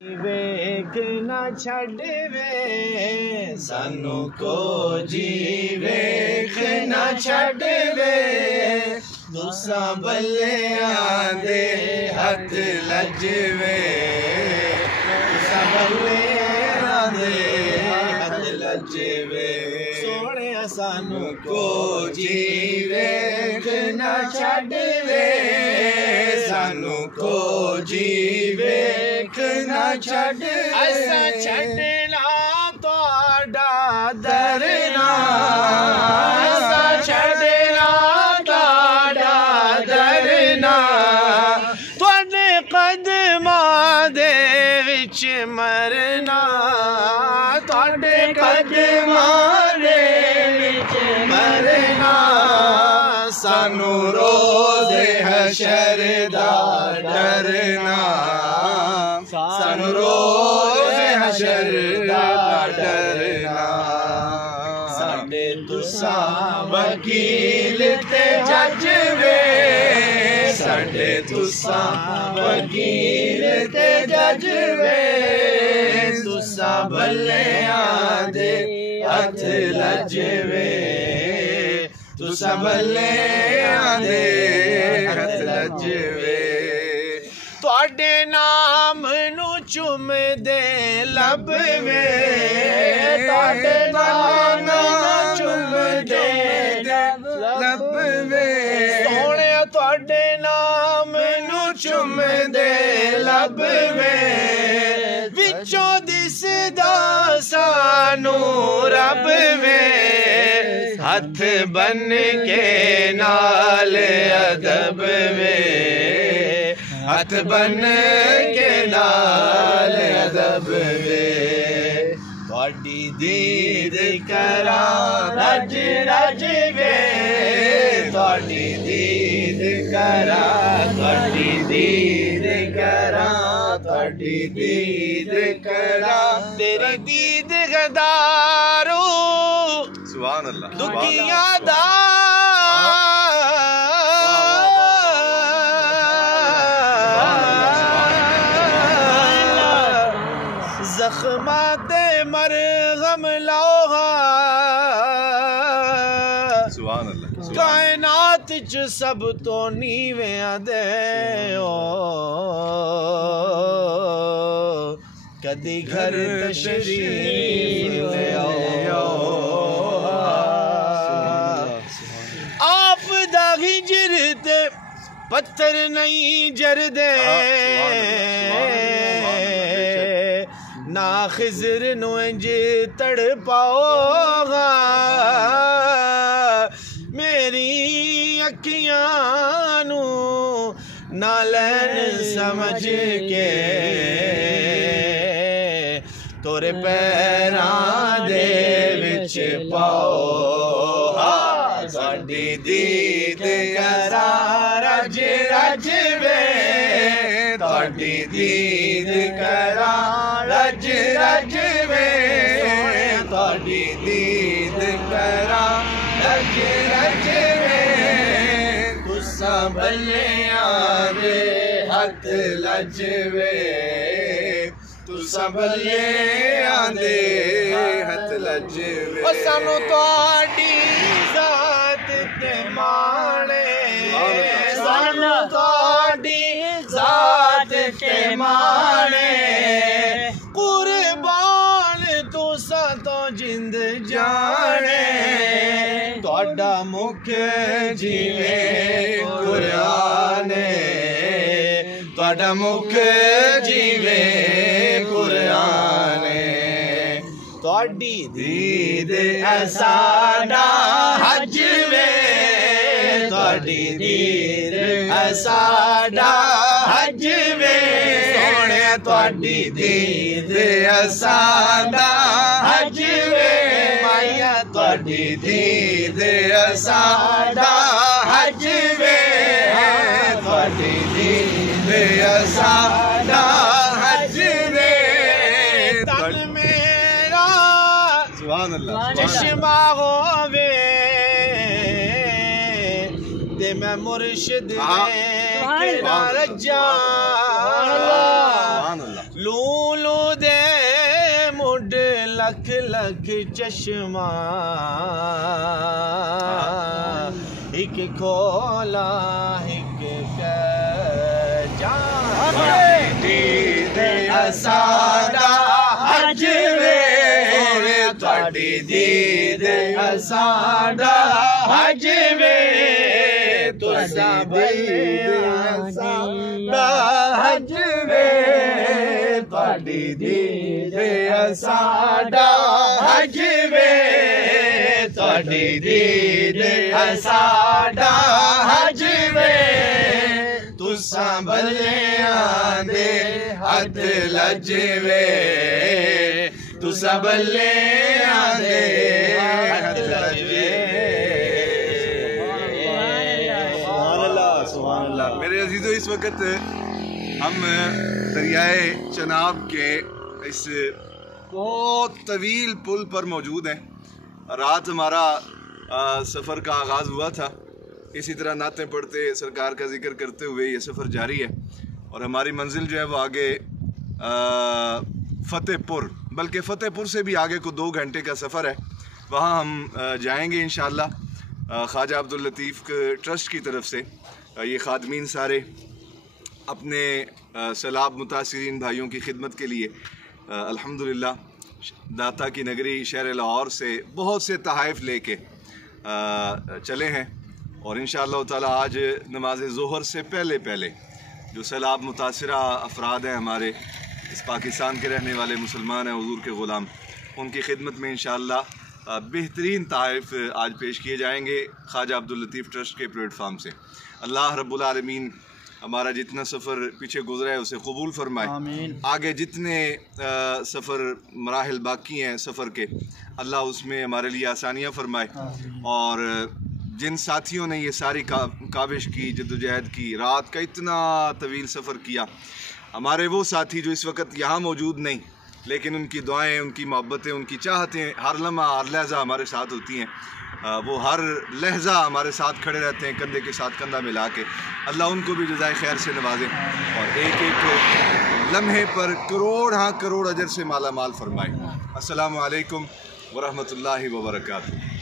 वेख ना छड़ वे सानू को जी वेख ना छड़ वे तुसा बल्लियां दे हथ लजवे तुसा बल्लियां दे हथ लजवे सोने सानू को जी वेख ना छड़ वे सानू को जी वेख ना छड़ असा छड़ना तोड़ा दरना असा छड़ना तोड़ा दरना तुहाडे कदमां दे विच मरना तुहाडे कदमां दे विच मरना सानू रोज़े हशर दा डरना सानू रोज़े हशर दा डरना साडे तुसां वकील ते जज वे साडे तुसां वकील ते जज वे तुसां भलेआं दे हथ लजवे तुसा भलेआं दे हथ लजवे तुहाडे नाम नू चुमदे लब वे तुहाडे नाम नू चुमदे लब वे सोहणे तुहाडे नाम नू चुमदे लब वे विचों दिसदा सानू रब वे हथ बन के नाल अदब वे हथ बन के नाल अदब वे तुहाडी दीद करा रज रज वे तुहाडी दीद करा तुहाडी दीद करा तुहाडी दीद करा तेरी दीद गदारो सुभान अल्लाह दुखिया दा जख्मा ते मरहम लाओहा सुभान अल्लाह कायनात च सब तो नीवें दे कदी घर तशरीफ ले आओ आप दा हिजर ते पत्थर नहीं जरदे ना खिजर नू इंज तड़ पाओगा मेरी अखियां नू ना लैन समझ के तोरे पैरां दे विच पाओ साडी दीद करा रज रज वे तुहाडी दीद करा रज रज वे तुहाडी दीद करा रज रज वे तुसा भलेआं दे हथ लजवे तुसा भलेआं दे हथ लजवे ओ सानू तुहाडी ज़ात ते माणे सानू तुहाडी ज़ात ते माणे कुर्बान तुसा तो जिंद जाने तुहाडा मुख जिवे कुरान तुहाडा मुख जिवे कुरान तुहाडी दीद साडा हज वे तुहाडी दीद साडा हज वे सोहणे तुहाडी दीद साडा हज वे माया तुहाडी दीद साडा हज वे तुहाडी दीद साडा हज वे तन मेरा सुभान अल्लाह चश्मा होवे ते मैं मुर्शिद रजा लूलू दे मुड लख लख चश्मा एक खोला एक साडा हज वे तुहाडी दीद साडा हज वे तुसा साडा हज वे तुहाडी दीद साडा हज वे तुहाडी दीद साडा हज वे तुसा बल्लियां दे हथ लजवे तुसा बल्लियां दे हथ लजवे। मेरे अजीजों, इस वक्त हम दरियाए चनाब के इस बहुत तवील पुल पर मौजूद हैं। रात हमारा सफ़र का आगाज़ हुआ था। इसी तरह नातें पढ़ते सरकार का जिक्र करते हुए ये सफ़र जारी है और हमारी मंजिल जो है वो आगे फ़तेहपुर, बल्कि फ़तेहपुर से भी आगे को 2 घंटे का सफ़र है। वहाँ हम जाएंगे इंशाअल्लाह। ख्वाजा अब्दुल लतीफ़ ट्रस्ट की तरफ से ये खादमीन सारे अपने सैलाब मुतासिरीन भाइयों की खिदमत के लिए अल्हम्दुलिल्लाह दाता की नगरी शहर लाहौर से बहुत से तहाइफ लेके चले हैं और इंशाअल्लाह ताला आज नमाज ज़ोहर से पहले जो सैलाब मुतासिरा अफराद हैं हमारे इस पाकिस्तान के रहने वाले मुसलमान हैं, हुजूर के ग़ुलाम, उनकी खिदमत में इंशाअल्लाह बेहतरीन तहाइफ आज पेश किए जाएंगे ख्वाजा अब्दुल लतीफ़ ट्रस्ट के प्लेटफार्म से। अल्लाह रब्बुल आलमीन हमारा जितना सफ़र पीछे गुजरा है उसे कबूल फरमाए। आगे जितने सफ़र मराहिल बाकी हैं सफ़र के, अल्लाह उसमें हमारे लिए आसानियाँ फरमाए। और जिन साथियों ने ये सारी काविश की, जद्दोजहद की, रात का इतना तवील सफ़र किया, हमारे वो साथी जो इस वक्त यहाँ मौजूद नहीं, लेकिन उनकी दुआएं, उनकी मोहब्बतें, उनकी चाहतें हर लम्हा हर लहजा हमारे साथ होती हैं। वो हर लहजा हमारे साथ खड़े रहते हैं कंधे के साथ कंधा मिला के। अल्लाह उनको भी जज़ाए खैर से नवाजे और एक एक लम्हे पर करोड़ अजर से माला माल फरमाए। अस्सलामु अलैकुम वरहमतुल्लाहि वबरकातुहू।